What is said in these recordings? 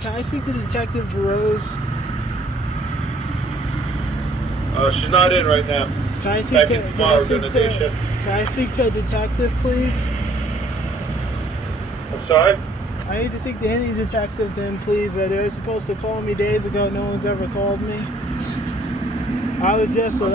Can I speak to Detective Jerose? She's not in right now. Can I speak Back to? in tomorrow during the day shift. Can I speak to a detective, please? I'm sorry? I need to speak to any detective, then, please. They were supposed to call me days ago. No one's ever called me. I was just up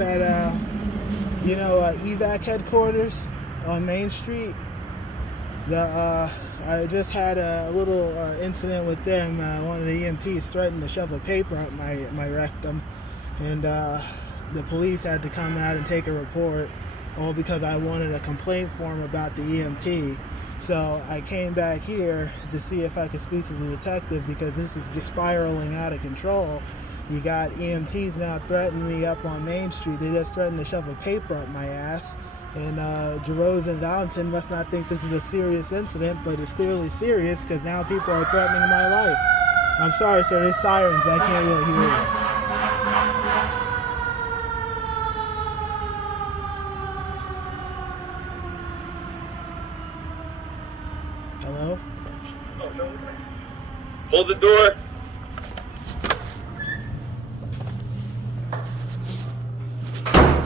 at evac headquarters on Main Street. I just had a little incident with them. One of the EMTs threatened to shove a paper up my rectum, and the police had to come out and take a report, all because I wanted a complaint form about the EMT. So I came back here to see if I could speak to the detective, because this is just spiraling out of control. You got EMTs now threatening me up on Main Street. They just threatened to shove a paper up my ass. And Jerose and Valentin must not think this is a serious incident, but it's clearly serious, because now people are threatening my life. I'm sorry, sir. There's sirens. I can't really hear you. Hello? Hold the door.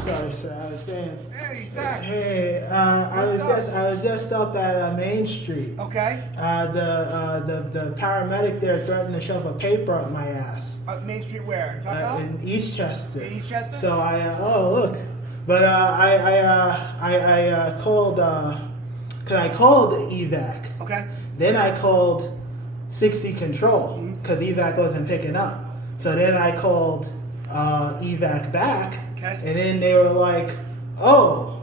Sorry, sir. I was saying. Hey, he's back. Hey, I was just up at Main Street. Okay. The paramedic there threatened to shove a paper up my ass. Main Street where? In Eastchester. In Eastchester? So look, but I called, cause I called evac. Okay. Then I called 60 Control, because evac wasn't picking up. So then I called evac back. Okay. And then they were like, "Oh,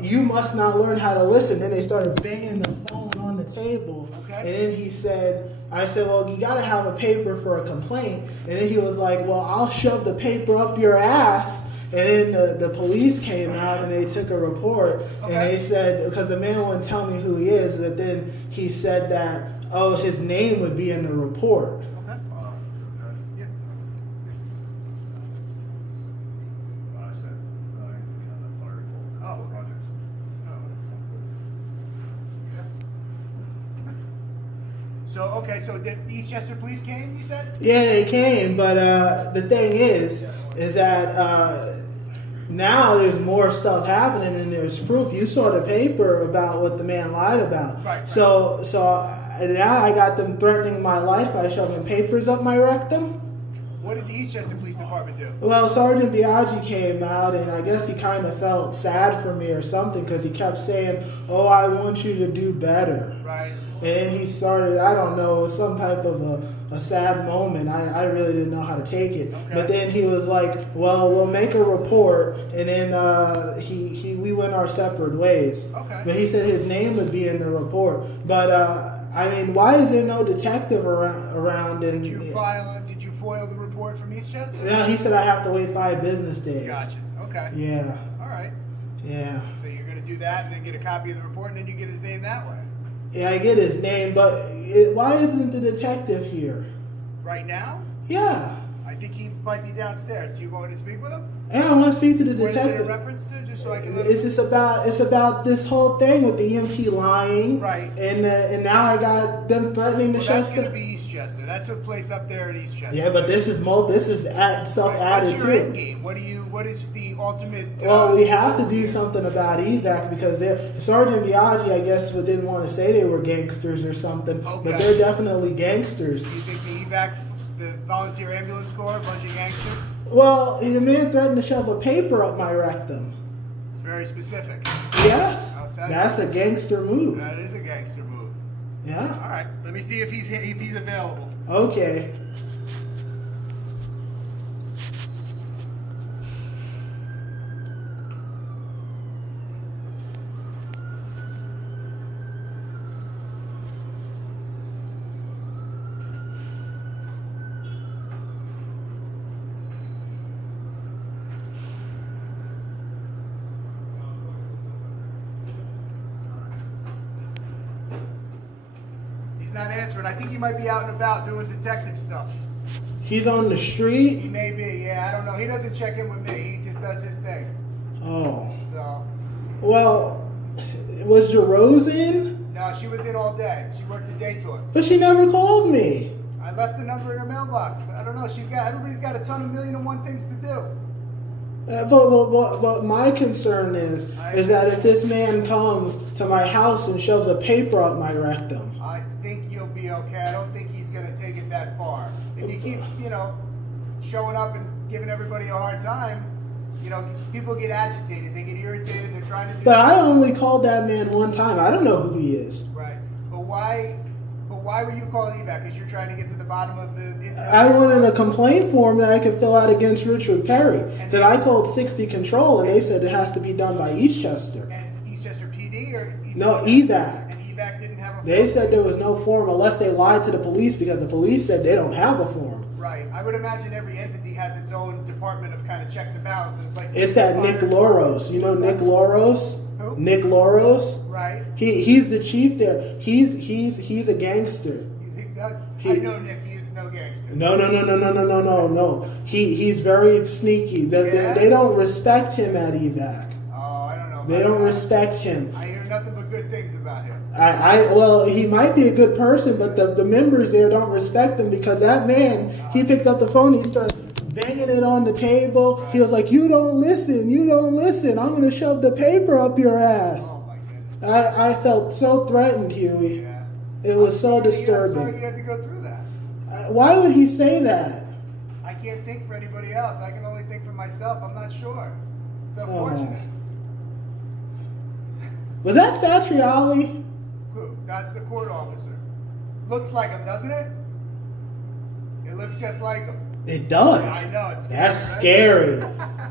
you must not learn how to listen." Then they started banging the phone on the table. Okay. And then I said, "Well, you got to have a paper for a complaint." And then he was like, "Well, I'll shove the paper up your ass." And then the police came out and they took a report. Okay. And they said, because the man wouldn't tell me who he is, that then he said that, oh, his name would be in the report. Okay. Yeah. Oh, okay. So the Eastchester police came, you said? Yeah, they came, but the thing is that now there's more stuff happening and there's proof. You saw the paper about what the man lied about. Right. So now I got them threatening my life by shoving papers up my rectum. What did the Eastchester Police Department do? Well, Sergeant Biaggi came out, and I guess he kind of felt sad for me or something, because he kept saying, "Oh, I want you to do better." Right. And he started, I don't know, some type of a sad moment. I really didn't know how to take it. Okay. But then he was like, "Well, we'll make a report," and then we went our separate ways. Okay. But he said his name would be in the report. But I mean, why is there no detective around? And Did you foil the report from Eastchester? no, he said I have to wait 5 business days. Gotcha. Okay. Yeah. All right. Yeah. So you're going to do that and then get a copy of the report and then you get his name that way. Yeah, I get his name, but why isn't the detective here? Right now? Yeah. I think he might be downstairs. Do you want me to speak with him? Yeah, I want to speak to the What is it detective. in reference to? Just so I can. It's about this whole thing with the EMT lying, Right. And now I got them threatening to Well, shut that's going to stuff. be Eastchester. That took place up there in Eastchester. Yeah, but this is self-added What's your end too. game? What is the ultimate? Well, we have to do something about evac, because Sergeant Biaggi, I guess, didn't want to say they were gangsters or something, Okay. but they're definitely gangsters. Do you think the evac, the volunteer ambulance corps, a bunch of gangsters? Well, the man threatened to shove a paper up my rectum. It's very specific. Yes, I'll tell you. that's a gangster move. That is a gangster move. Yeah. All right, let me see if he's available. Okay. He's not answering. I think he might be out and about doing detective stuff. He's on the street? He may be, yeah, I don't know. He doesn't check in with me. He just does his thing. Oh. So, Well, Was Jerose in? No, she was in all day. She worked the day tour. But she never called me. I left the number in her mailbox. I don't know. Everybody's got a ton of million and one things to do. But my concern is that if this man comes to my house and shoves a paper up my rectum. I think you'll be okay. I don't think he's gonna take it that far. If you keep, showing up and giving everybody a hard time, people get agitated. They get irritated. They're trying to do. But I only called that man one time. I don't know who he is. Right. But why were you calling evac? Because you're trying to get to the bottom of the incident. I wanted a complaint form that I could fill out against Richard Perry. That I called 60 Control and they said it has to be done by Eastchester. And Eastchester PD or No, evac. And evac didn't have a form. They said there was no form unless they lied to the police because the police said they don't have a form. Right. I would imagine every entity has its own department of kind of checks and balances. It's that Nick Loros. You know Nick Loros? Who? Nick Loros? Right. He's the chief there. He's a gangster. You think so? I know Nick. He is no gangster. No. He's very sneaky. They don't respect him at evac. Oh, I don't know. They don't respect him. I hear nothing but good things about him. Well, he might be a good person, but the members there don't respect him because that man, he picked up the phone, he started banging it on the table. He was like, you don't listen. I'm going to shove the paper up your ass. Oh, my goodness. I felt so threatened, Huey. Yeah. It was so I'm sorry disturbing. you had to go through that. Why would he say that? I can't think for anybody else. I can only think for myself. I'm not sure. It's unfortunate. Was that Satriali? Who? That's the court officer. Looks like him, doesn't it? It looks just like him. It does. I know, it's scary. That's right? scary.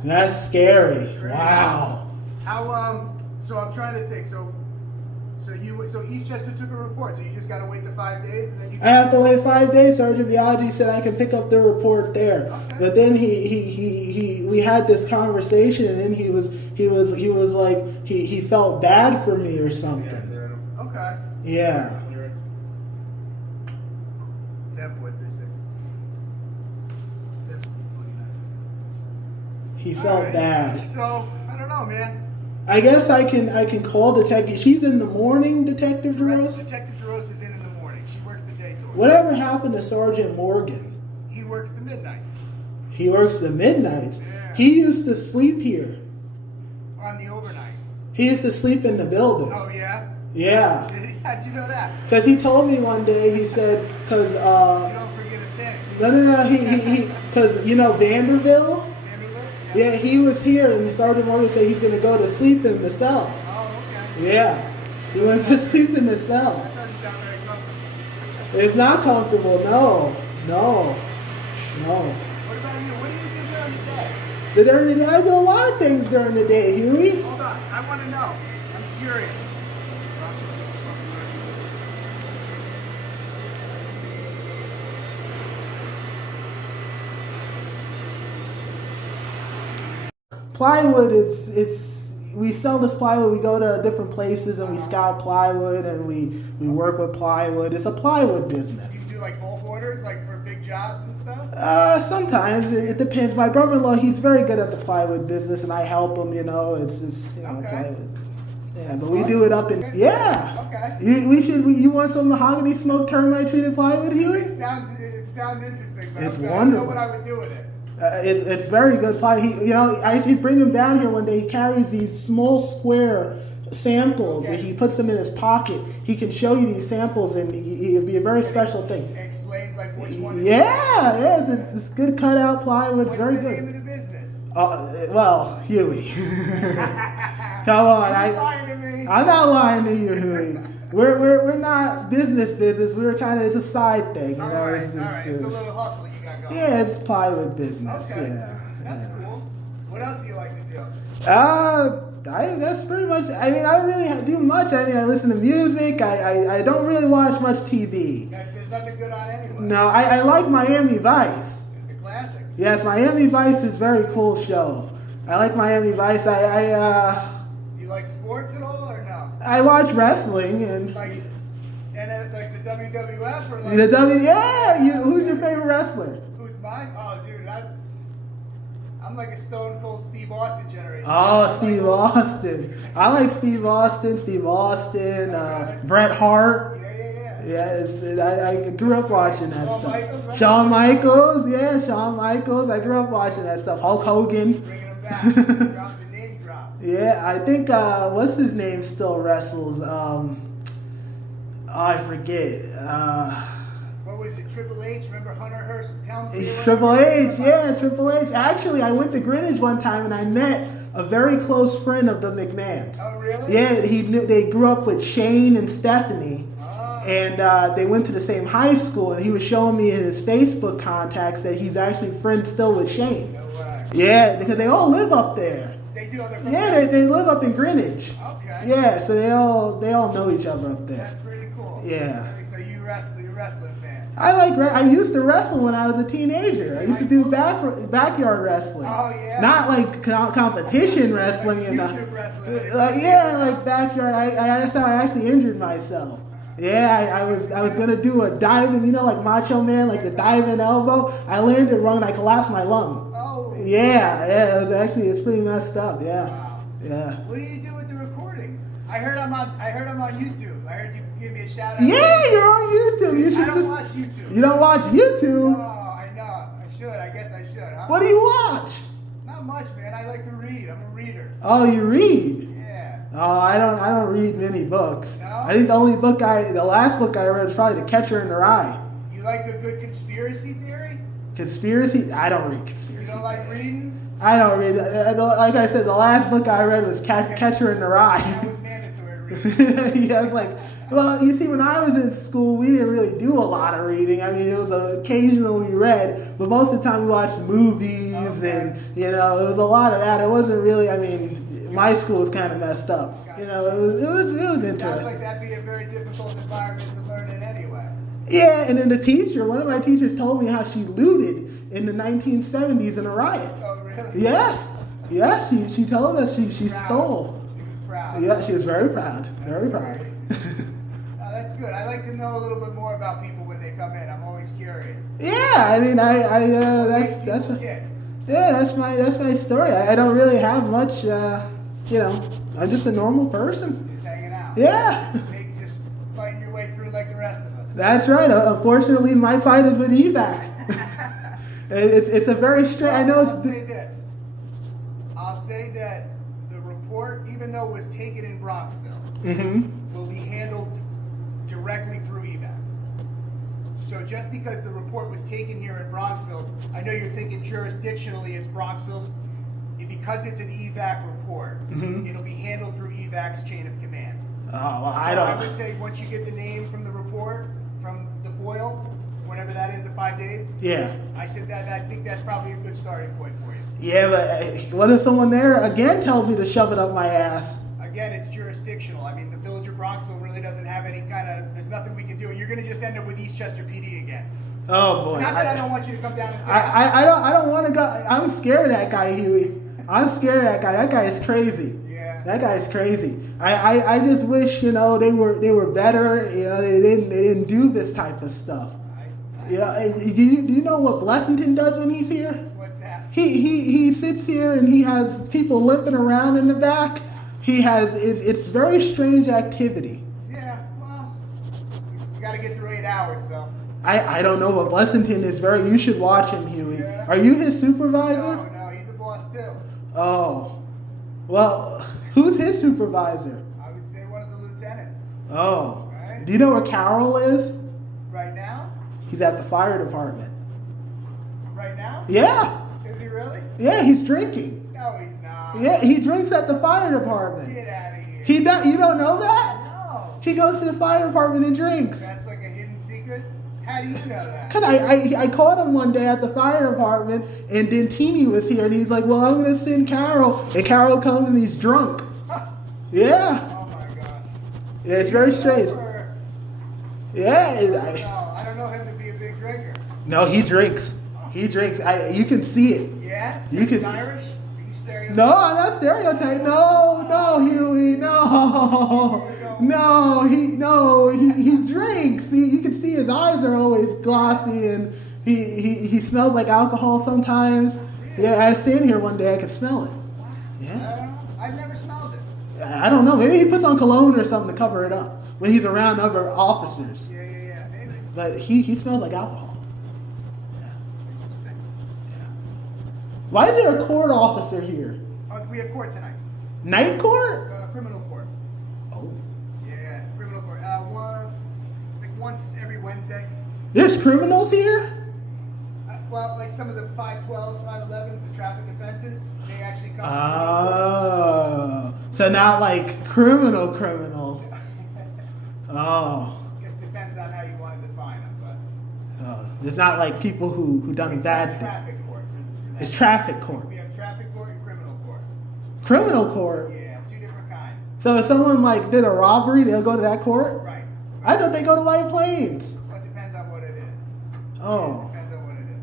That's scary. Crazy. Wow. How so I'm trying to think. So Eastchester took a report, so you just gotta wait the 5 days and then you I have to wait 5 days. Sergeant Biaggi said I can pick up the report there. Okay. But then we had this conversation and then he was like he felt bad for me or something. Okay. Yeah. 10.36. 17.29. He felt Alright. bad. So I don't know, man. I guess I can call Detective. She's in the morning, Detective Jerose? Detective Jerose is in the morning. She works the day tour. Whatever happened to Sergeant Morgan? He works the midnights. He works the midnights. Yeah. He used to sleep here. On the overnight. He used to sleep in the building. Oh yeah? Yeah. How'd you know that? Because he told me one day, he said, because, You don't forget a thing. no, because, Vanderbilt? Vanderbilt? Yeah, he was here, and Sergeant Morgan said he's going to go to sleep in the cell. Oh, okay. Yeah. He went to sleep in the cell. That doesn't sound very comfortable. It's not comfortable, no. What about you? What do you do during the day? I do a lot of things during the day, Huey. Hold on. I want to know. I'm curious. Plywood we sell this plywood. We go to different places and we scout plywood and we work with plywood. It's a plywood business. You do like bulk orders, like for big jobs and stuff? Sometimes it depends. My brother-in-law, he's very good at the plywood business, and I help him. It's Okay. plywood. Yeah, but we do it up in Okay. You want some mahogany smoke termite treated plywood, Huey? It sounds interesting, but It's I don't know wonderful. what I would do with it. It's very good plywood. I should bring him down here one day. He carries these small square samples and he puts them in his pocket. He can show you these samples and it'll be a very special thing. It explains like which one. Yes, it's good cutout plywood. It's What's very the name of good. the business? Well, Huey. Come on, Are you lying to me? I'm not lying to you, Huey. We're not business. We're kind of, it's a side thing. All right. It's a little hustle you got going. Yeah, it's plywood business. Okay. Yeah. That's cool. What else do you like to do? That's pretty much. I don't really do much. I listen to music. I don't really watch much TV. There's nothing good on anyway. No, I like Miami Vice. It's a classic. Yes, Miami Vice is a very cool show. I like Miami Vice. You like sports at all or no? I watch wrestling and Like the WWF or like the W. Yeah, who's your favorite wrestler? Who's mine? Oh, dude, I'm like a Stone Cold Steve Austin generation. Oh, Steve Austin. I like Steve Austin, Bret Hart. Yeah. Yeah, I grew up watching that Shawn stuff. Michaels, right? Shawn Michaels, yeah, Shawn Michaels. I grew up watching that stuff. Hulk Hogan. Bringing them back. Drop the name drop. Yeah, I think what's his name still wrestles. I forget. What was it? Triple H? Remember Hunter Hearst Helmsley? It's Triple H. Yeah, Triple H. Actually, I went to Greenwich one time and I met a very close friend of the McMahons. Oh, really? Yeah, they grew up with Shane and Stephanie. And they went to the same high school, and he was showing me in his Facebook contacts that he's actually friends still with Shane. No way. Yeah, because they all live up there. They do other. Yeah, they live up in Greenwich. Okay. Yeah, so they all know each other up there. That's pretty cool. Yeah. So you're a wrestling fan. I used to wrestle when I was a teenager. I used to do backyard wrestling. Oh, yeah. Not like competition wrestling and YouTube wrestling. like backyard. That's how I actually injured myself. Yeah, I was gonna do a diving, like Macho Man, like the diving elbow. I landed wrong and I collapsed my lung. Oh. Yeah, it's pretty messed up. Yeah, Wow. yeah. What do you do with the recordings? I heard I'm on YouTube. I heard you give me a shout out. Yeah, you're on YouTube. You should. I don't watch YouTube. You don't watch YouTube? Oh, I know. I should. I guess I should. Huh? What do you watch? Not much, man. I like to read. I'm a reader. Oh, you read? Yeah. Oh, I don't read many books. No? I think the last book I read was probably The Catcher in the Rye. You like a good conspiracy theory? Conspiracy? I don't read conspiracy. You don't like reading? I don't read. Like I said, the last book I read was Catcher in the That Rye. was mandatory reading. Yeah, it's like, well, you see, when I was in school, we didn't really do a lot of reading. I mean, it was occasional we read, but most of the time we watched movies, and it was a lot of that. It wasn't really. I mean, my school was kind of messed up. It was Sounds interesting. like that'd be a very difficult environment to learn in anyway. Yeah, and then one of my teachers told me how she looted in the 1970s in a riot. Oh, really? Yes, she told us she Proud. stole. She was proud. Yeah, she was very proud, very proud. Oh, that's good. I like to know a little bit more about people when they come in. I'm always curious. Yeah, I mean, that's my story. I don't really have much. I'm just a normal person. Just hanging out. Yeah. Just fighting your way through like the rest of us. That's right. Unfortunately, my fight is with evac. It's a very strange. I know I'll say this. I'll say that the report, even though it was taken in Bronxville, will be handled directly through evac. So just because the report was taken here in Bronxville, I know you're thinking jurisdictionally it's Bronxville's. Because it's an evac report, it'll be handled through evac's chain of command. Oh, well, I would say once you get the name from the report, from the FOIL, whenever that is, the 5 days. Yeah. I said that I think that's probably a good starting point for you. Yeah, but what if someone there again tells me to shove it up my ass? Again, it's jurisdictional. I mean, the village of Bronxville really doesn't have any there's nothing we can do. You're going to just end up with Eastchester PD again. Oh boy. Not that I don't want you to come down and say I don't want to go. I'm scared of that guy, Huey. I'm scared of that guy. That guy is crazy. Yeah. That guy is crazy. I just wish they were better. They didn't do this type of stuff. Do you know what Blessington does when he's here? What's that? He sits here and he has people limping around in the back. It's very strange activity. Yeah, well, you got to get through 8 hours, so. I don't know, but Blessington is you should watch him, Huey. Yeah. Are you his supervisor? No, he's a boss too. Oh. Well, who's his supervisor? I would say one of the lieutenants. Oh. Right. Do you know where Carol is? Right now? He's at the fire department. Right now? Yeah. Is he really? Yeah, he's drinking. No, he's not. Yeah, he drinks at the fire department. Get out of here. You don't know that? No. He goes to the fire department and drinks. That's like a hidden secret? How do you know that? Cause I caught him one day at the fire department and Dentini was here and he's like, well, I'm gonna send Carol, and Carol comes and he's drunk. Yeah. Oh my god. Yeah, it's very strange. Yeah. I don't know him to be a big drinker. No, he drinks. He drinks. You can see it. Yeah? You can. Irish? Are you stereotyping? No, I'm not stereotyping. No, Huey, no. He drinks. You can see his eyes are always glossy, and he smells like alcohol sometimes. Yeah, I was standing here one day, I could smell it. I Yeah. don't know. I've never smelled it. I don't know. Maybe he puts on cologne or something to cover it up when he's around other officers. Yeah. Maybe. But he smells like alcohol. Yeah. Interesting. Yeah. Why is there a court officer here? Oh, we have court tonight. Night court? Criminal court. Oh. Yeah, criminal court. Once every Wednesday. There's criminals here? Well, like some of the 512s, 511s, the traffic offenses, they actually come. Oh. So not like criminals. Oh. I guess it depends on how you want to define them, but. It's not like people who done a It's bad not thing. traffic court. For that. It's traffic court. We have traffic court and criminal court. Criminal court? Yeah, two different kinds. So if someone like did a robbery, they'll go to that court? Right. I thought they go to White Plains. Well, it depends on what it is. Oh. It depends on what it is.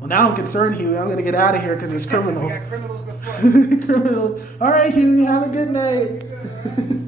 Well, now I'm concerned, Huey. I'm going to get out of here because there's criminals. We got criminals afoot. Criminals. All right, Huey. Have a good night. Good, all right.